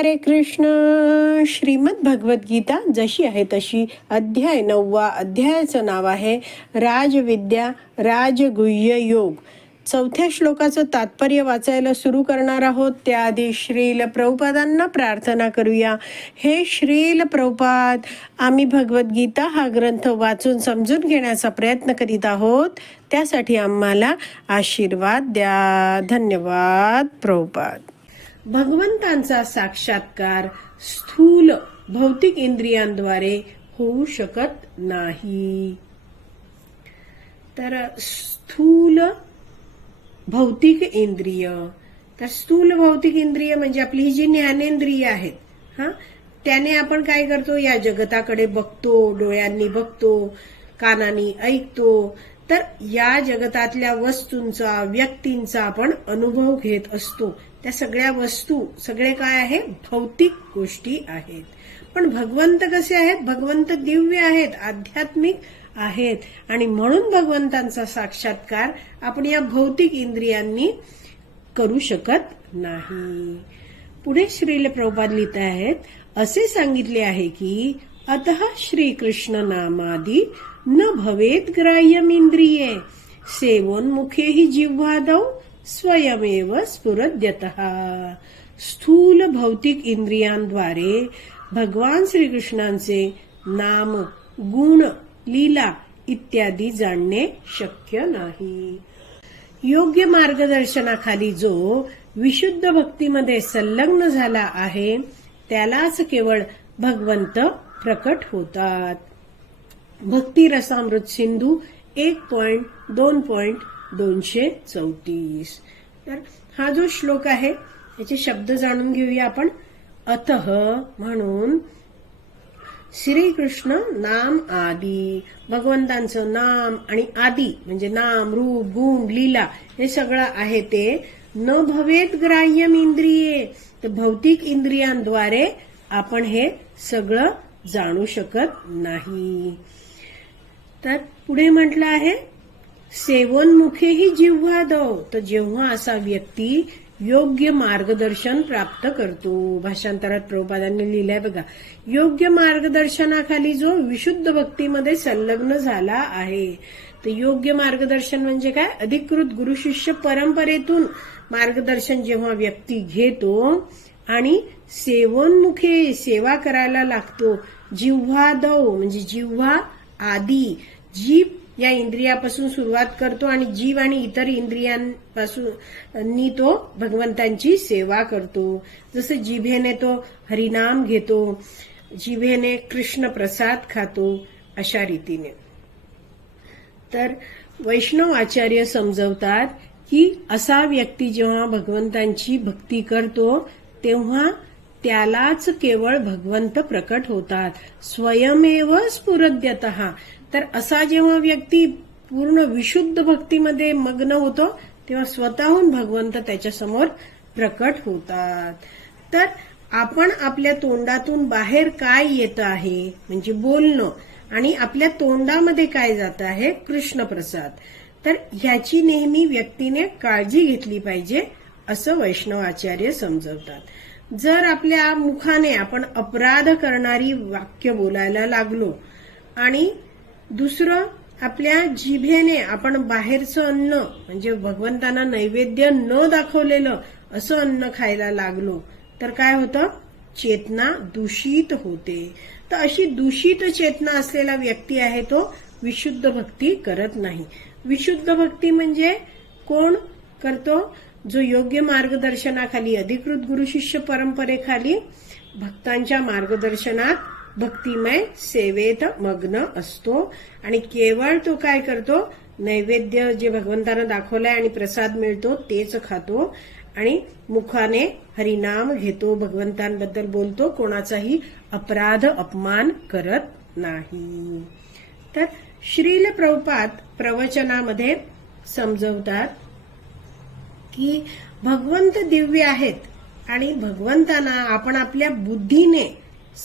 हरे कृष्ण. श्रीमद भगवद्गीता जशी आहे तशी अध्याय नववा अध्यायाचं नाव आहे राजविद्या राजगुह्य योग. चौथ्या श्लोकाचं तात्पर्य वाचायला सुरू करणार आहोत. त्याआधी श्रील प्रभुपादांना प्रार्थना करूया. हे श्रील प्रभुपाद आम्ही भगवद्गीता हा ग्रंथ वाचून समजून घेण्याचा प्रयत्न करीत आहोत. त्यासाठी आम्हाला आशीर्वाद द्या. धन्यवाद प्रभुपाद. भगवंतांचा साक्षात्कार स्थूल भौतिक इंद्रियांद्वारे होऊ शकत नाही. तर स्थूल भौतिक इंद्रिय तर स्थूल भौतिक इंद्रिय म्हणजे आपली ही जी ज्ञानेंद्रिय आहेत हा? त्याने आपण काय करतो? या जगताकडे बघतो डोळ्यांनी बघतो कानानी ऐकतो. तर या जगतातल्या वस्तूंचा व्यक्तींचा आपण अनुभव घेत असतो. त्या सगळ्या वस्तू सगळे काय आहे भौतिक गोष्टी आहेत. पण भगवंत कसे आहेत? भगवंत दिव्य आहेत आध्यात्मिक आहेत. आणि म्हणून भगवंतांचा साक्षात्कार आपण या भौतिक इंद्रियांनी करू शकत नाही. पुढे श्रील प्रभुपाद लिहित आहेत असे सांगितले आहे की अत श्रीकृष्ण नामादी न भवेत ग्राह्यमिंद्रिये सेवोन्मुखे हि जिव्हादौ स्वयमेव स्फुरद्यत। स्थूल भौतिक इंद्रियांद्वारे भगवान श्रीकृष्णांचे नाम गुण लीला इत्यादी जाणणे शक्य नाही. योग्य मार्गदर्शनाखाली जो विशुद्ध भक्तीमध्ये संलग्न झाला आहे त्यालाच केवळ भगवंत प्रकट होतात. भक्ती रसामृत सिंधू एक पॉइंट दोन पॉइंट दोनशे चौतीस. तर हा जो श्लोक आहे याचे शब्द जाणून घेऊया आपण. अतः म्हणून श्रीकृष्ण नाम आदी भगवंतांचं नाम आणि आदी म्हणजे नाम रूप गुण लीला हे सगळं आहे ते. न भवेत ग्राह्यम इंद्रिये. तर भौतिक इंद्रियांद्वारे आपण हे सगळं जाणू शकत नाही. तर पुढे म्हटलं आहे सेवोन्मुखेही जिव्हा दव तर जेव्हा असा व्यक्ती योग्य मार्गदर्शन प्राप्त करतो. भाषांतरात प्रभुपादांनी लिहिलंय बघा योग्य मार्गदर्शनाखाली जो विशुद्ध भक्तीमध्ये संलग्न झाला आहे तर योग्य मार्गदर्शन म्हणजे काय? अधिकृत गुरु शिष्य परंपरेतून मार्गदर्शन जेव्हा व्यक्ती घेतो आणि सेवोन्मुखे सेवा करायला लागतो जिव्हा दव म्हणजे जिव्हा आदी जीभ या इंद्रियापासून सुरुवात करतो आणि जीव आणि इतर इंद्रियांपासून तो भगवंतांची सेवा करतो. जसं जिभेने तो हरिनाम घेतो जिभेने कृष्ण प्रसाद खातो अशा रीतीने. तर वैष्णव आचार्य समजवतात की असा व्यक्ती जेव्हा भगवंतांची भक्ती करतो तेव्हा त्यालाच केवळ भगवंत प्रकट होतात. स्वयमेव स्फुरद्यत. तर असा जेव्हा व्यक्ती पूर्ण विशुद्ध भक्तीमध्ये मग्न होतो तेव्हा स्वतःहून भगवंत त्याच्यासमोर प्रकट होतात. तर आपण आपल्या तोंडातून बाहेर काय येत आहे म्हणजे बोलणं आणि आपल्या तोंडामध्ये काय जात आहे कृष्ण प्रसाद तर ह्याची नेहमी व्यक्तीने काळजी घेतली पाहिजे असं वैष्णव आचार्य समजवतात. जर आपल्या मुखाने आपण अपराध करणारी वाक्य बोलायला लागलो आणि दुसरं आपल्या जिभेने आपण बाहेरचं अन्न म्हणजे भगवंतांना नैवेद्य न दाखवलेलं असं अन्न खायला लागलो तर काय होतं? चेतना दूषित होते. तर अशी दूषित चेतना असलेला व्यक्ती आहे तो विशुद्ध भक्ती करत नाही. विशुद्ध भक्ती म्हणजे कोण करतो? जो योग्य मार्गदर्शनाखाली अधिकृत गुरुशिष्य परंपरेखाली भक्तांच्या मार्गदर्शनात भक्तिमय सेवेत मग्न असतो. आणि केवळ तो काय करतो? नैवेद्य जे भगवंतानं दाखवलंय आणि प्रसाद मिळतो तेच खातो. आणि मुखाने हरिनाम घेतो भगवंतांबद्दल बोलतो कोणाचाही अपराध अपमान करत नाही. तर श्रील प्रभुपाद प्रवचनामध्ये समजवतात की भगवंत दिव्य आहेत आणि भगवंतांना आपण आपल्या बुद्धीने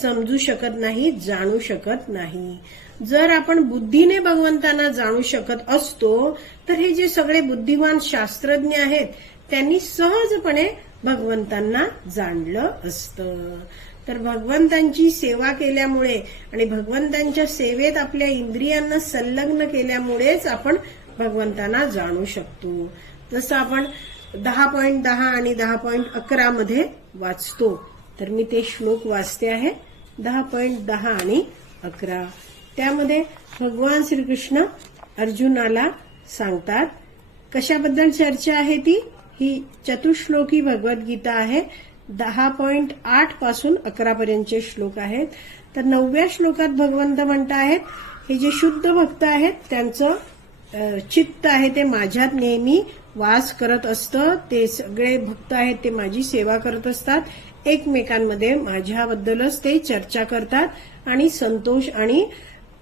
समजू शकत नाही जाणू शकत नाही. जर आपण बुद्धीने भगवंतांना जाणू शकत असतो तर हे जे सगळे बुद्धिमान शास्त्रज्ञ आहेत त्यांनी सहजपणे भगवंतांना जाणलं असतं. तर भगवंतांची सेवा केल्यामुळे आणि भगवंतांच्या सेवेत आपल्या इंद्रियांना संलग्न केल्यामुळेच आपण भगवंतांना जाणू शकतो. जसं आपण दहा पॉईंट दहा आणि दहा पॉईंट अकरा मध्ये वाचतो. तर मी ते श्लोक वाचते आहे. दहा पॉईंट दहा आणि अकरा. त्यामध्ये भगवान श्रीकृष्ण अर्जुनाला सांगतात कशाबद्दल चर्चा आहे ती? ही चतुश्लोकी भगवद्गीता आहे. दहा पॉईंट आठपासून अकरा पर्यंतचे श्लोक आहेत. तर नवव्या श्लोकात भगवंत म्हणत आहेत हे जे शुद्ध भक्त आहेत त्यांचं चित्त आहे ते माझ्यात नेहमी वास करत असतं ते सगळे भक्त आहेत ते माझी सेवा करत असतात. एकमेकांमध्ये माझ्याबद्दलच ते चर्चा करतात आणि संतोष आणि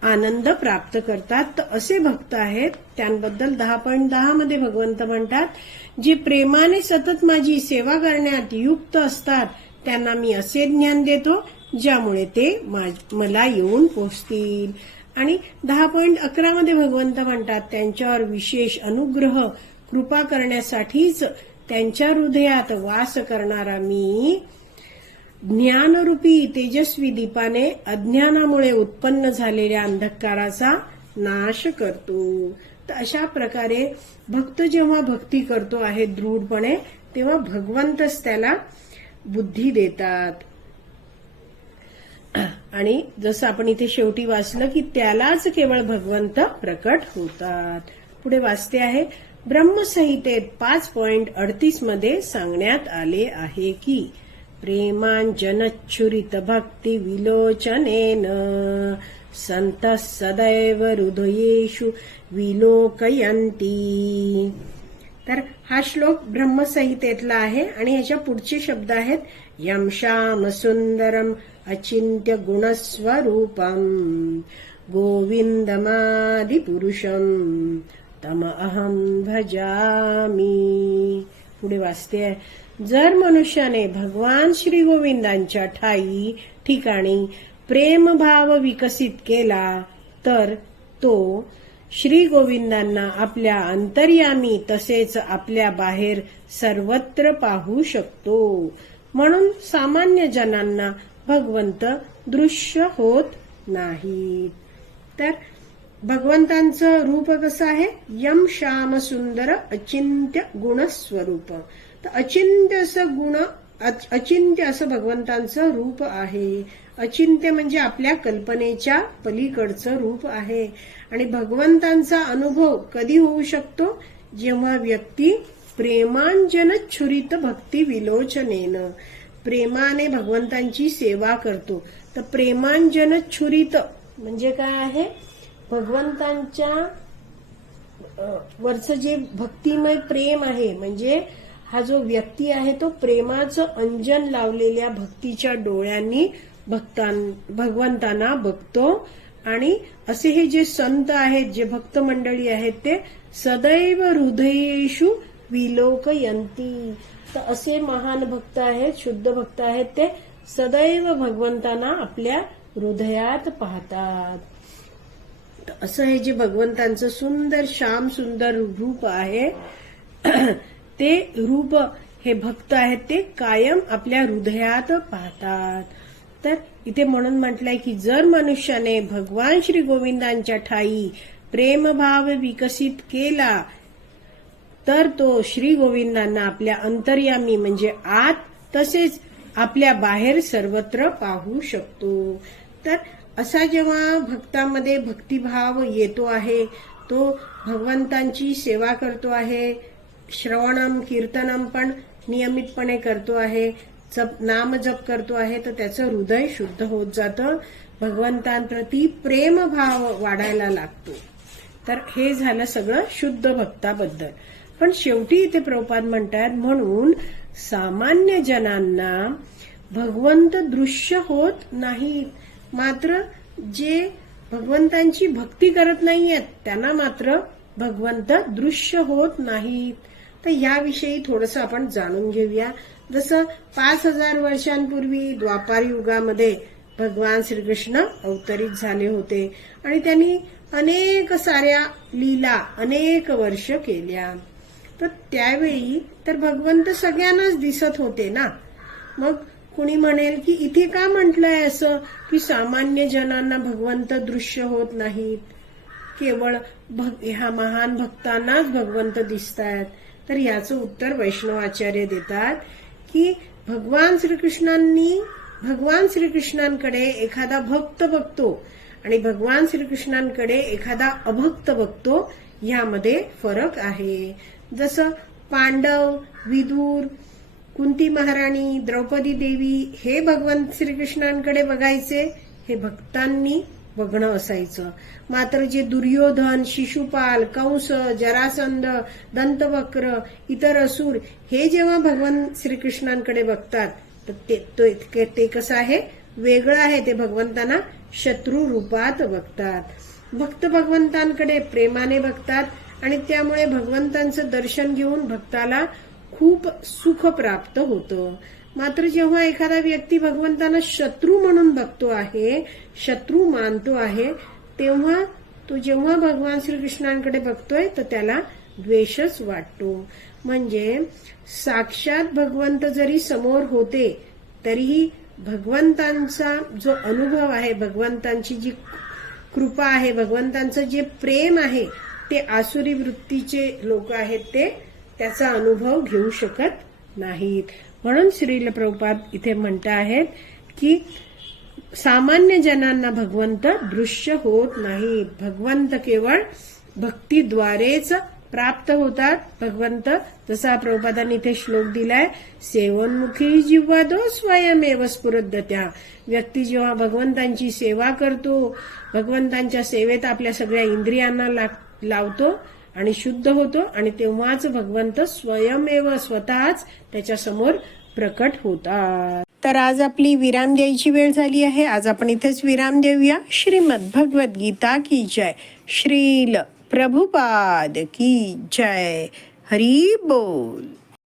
आनंद प्राप्त करतात. तर असे भक्त आहेत त्यांबद्दल दहा पॉईंट दहा मध्ये भगवंत म्हणतात जे प्रेमाने सतत माझी सेवा करण्यात युक्त असतात त्यांना मी असे ज्ञान देतो ज्यामुळे ते मा- मला येऊन पोचतील. आणि दहा पॉईंट अकरा मध्ये भगवंत म्हणतात त्यांच्यावर विशेष अनुग्रह कृपा करण्यासाठीच त्यांच्या हृदयात वास करणारा मी ज्ञानरूपी तेजस्वी दीपाने अज्ञानामुळे उत्पन्न झालेल्या अंधकाराचा नाश करतो. तर अशा प्रकारे भक्त जेव्हा भक्ती करतो आहे दृढपणे तेव्हा भगवंतच त्याला बुद्धी देतात. आणि जसं आपण इथे शेवटी वाचलं की त्यालाच केवळ भगवंत प्रकट होतात. पुढे वाचते आहे ब्रह्मसंहितेत पाच पॉइंट अडतीसमध्ये सांगण्यात आले आहे की प्रेमांजनच्छुरित भक्ती विलोचनेन संत सदैव हृदयेषु विलोकयंती तर हा श्लोक ब्रह्मसंहितेतला आहे आणि ह्याच्या पुढचे शब्द आहेत यमशाम सुंदरम अचिंत्य गुणस्वरूपम गोविंदमादिपुरुषम पुरुषम तम अहम भजामी। पुढे वाचते आहे. जर मनुष्याने भगवान श्री गोविंदांच्या ठाई ठिकाणी प्रेमभाव विकसित केला तर तो श्री गोविंदांना आपल्या अंतर्यामी तसेच आपल्या बाहेर सर्वत्र पाहू शकतो. म्हणून सामान्य जनांना भगवंत दृश्य होत नाही. तर भगवंतांचं रूप कसं आहे? यम श्याम सुंदर अचिंत्य गुणस्वरूप तर अचिंत्य असं गुण अच- अचिंत्य असं भगवंतांचं रूप आहे. अचिंत्य म्हणजे आपल्या कल्पनेच्या पलीकडचं रूप आहे. आणि भगवंतांचा अनुभव कधी होऊ शकतो? जेव्हा व्यक्ती प्रेमांजन छुरित भक्ती विलोचनेनं. प्रेमाने भगवंतांची सेवा करतो. तर प्रेमांजन छुरित म्हणजे काय आहे? भगवंतांच्या वरचं जे भक्तिमय प्रेम आहे म्हणजे हा जो व्यक्ती आहे तो प्रेमाचं अंजन लावलेल्या भक्तीच्या डोळ्यांनी भक्तां भगवंतांना बघतो. आणि असे हे जे संत आहेत जे भक्त मंडळी आहेत ते सदैव हृदयेषु विलोकयंती तर असे महान भक्त आहेत शुद्ध भक्त आहेत ते सदैव भगवंतांना आपल्या हृदयात पाहतात. असं हे जे भगवंतांचं सुंदर श्याम सुंदर रूप आहे ते रूप हे भक्त आहेत ते कायम आपल्या हृदयात पाहतात. तर इथे म्हणून म्हटलंय की जर मनुष्याने भगवान श्री गोविंदांच्या ठाई प्रेमभाव विकसित केला तर तो श्री गोविंदांना आपल्या अंतर्यामी म्हणजे आत तसेच आपल्या बाहेर सर्वत्र पाहू शकतो. तर असा जेव्हा भक्तामध्ये भक्तिभाव येतो आहे तो भगवंतांची सेवा करतो आहे श्रवणम कीर्तनम पण नियमितपणे करतो आहे जप नाम जप करतो आहे तर त्याचं हृदय शुद्ध होत जातं. भगवंतांप्रती प्रेमभाव वाढायला लागतो. तर हे झालं सगळं शुद्ध भक्ताबद्दल. पण शेवटी इथे प्रपाद म्हणतात म्हणून सामान्य जनांना भगवंत दृश्य होत नाहीत. मात्र जे भगवंतांची भक्ती करत नाहीयेत त्यांना मात्र भगवंत दृश्य होत नाहीत. तर याविषयी थोडस आपण जाणून घेऊया. जसं पाच हजार वर्षांपूर्वी द्वापार युगामध्ये भगवान श्रीकृष्ण अवतरित झाले होते आणि त्यांनी अनेक साऱ्या लीला अनेक वर्ष केल्या. तर त्यावेळी तर भगवंत सगळ्यांनाच दिसत होते ना? मग कुणी म्हणेल की इथे का म्हटलंय असं? की सामान्य जनांना भगवंत दृश्य होत नाहीत. केवळ भग ह्या महान भक्तांनाच भगवंत दिसतायत. तर याचं उत्तर वैष्णवाचार्य देतात की भगवान श्रीकृष्णांनी भगवान श्रीकृष्णांकडे एखादा भक्त बघतो आणि भगवान श्रीकृष्णांकडे एखादा अभक्त बघतो यामध्ये फरक आहे. जसं पांडव विदूर कुंती महाराणी द्रौपदी देवी हे भगवंत श्रीकृष्णांकडे बघायचे हे भक्तांनी बघणं असायचं. मात्र जे दुर्योधन शिशुपाल कंस जरासंध दंतवक्र इतर असुर हे जेव्हा भगवान श्रीकृष्णांकडे बघतात तर ते तो- ते कसं आहे? वेगळं आहे. ते भगवंतांना शत्रू रूपात बघतात. भक्त भगवंतांकडे प्रेमाने बघतात आणि त्यामुळे भगवंतांचं दर्शन घेऊन भक्ताला खूप सुख प्राप्त होतं. मात्र जेव्हा एखादा व्यक्ती भगवंतांना शत्रू म्हणून बघतो आहे शत्रू मानतो आहे तेव्हा तो जेव्हा भगवान श्रीकृष्णांकडे बघतोय तर त्याला द्वेषच वाटतो. म्हणजे साक्षात भगवंत जरी समोर होते तरीही भगवंतांचा जो अनुभव आहे भगवंतांची जी कृपा आहे भगवंतांचं जे प्रेम आहे ते आसुरी वृत्तीचे लोक आहेत ते त्याचा अनुभव घेऊ शकत नाहीत. म्हणून श्रील प्रभुपाद इथे म्हणत आहेत की सामान्य जनांना भगवंत दृश्य होत नाही भगवंत केवळ भक्तीद्वारेच प्राप्त होतात. भगवंत जसा प्रभुपादांनी इथे श्लोक दिलाय सेवनमुखी जिव्हादो स्वयमेव स्फुरद्दत्या. व्यक्ती जेव्हा भगवंतांची सेवा करतो भगवंतांच्या सेवेत आपल्या सगळ्या इंद्रियांना लाग- लावतो आणि शुद्ध होतो आणि तेव्हाच भगवंत स्वयमेव स्वतःच त्याच्यासमोर प्रकट होतात. तर आज आपली विराम द्यायची वेळ झाली आहे. आज आपण इथेच विराम देऊया. श्रीमद भगवत गीता की जय. श्रील प्रभुपाद की जय. हरी बोल.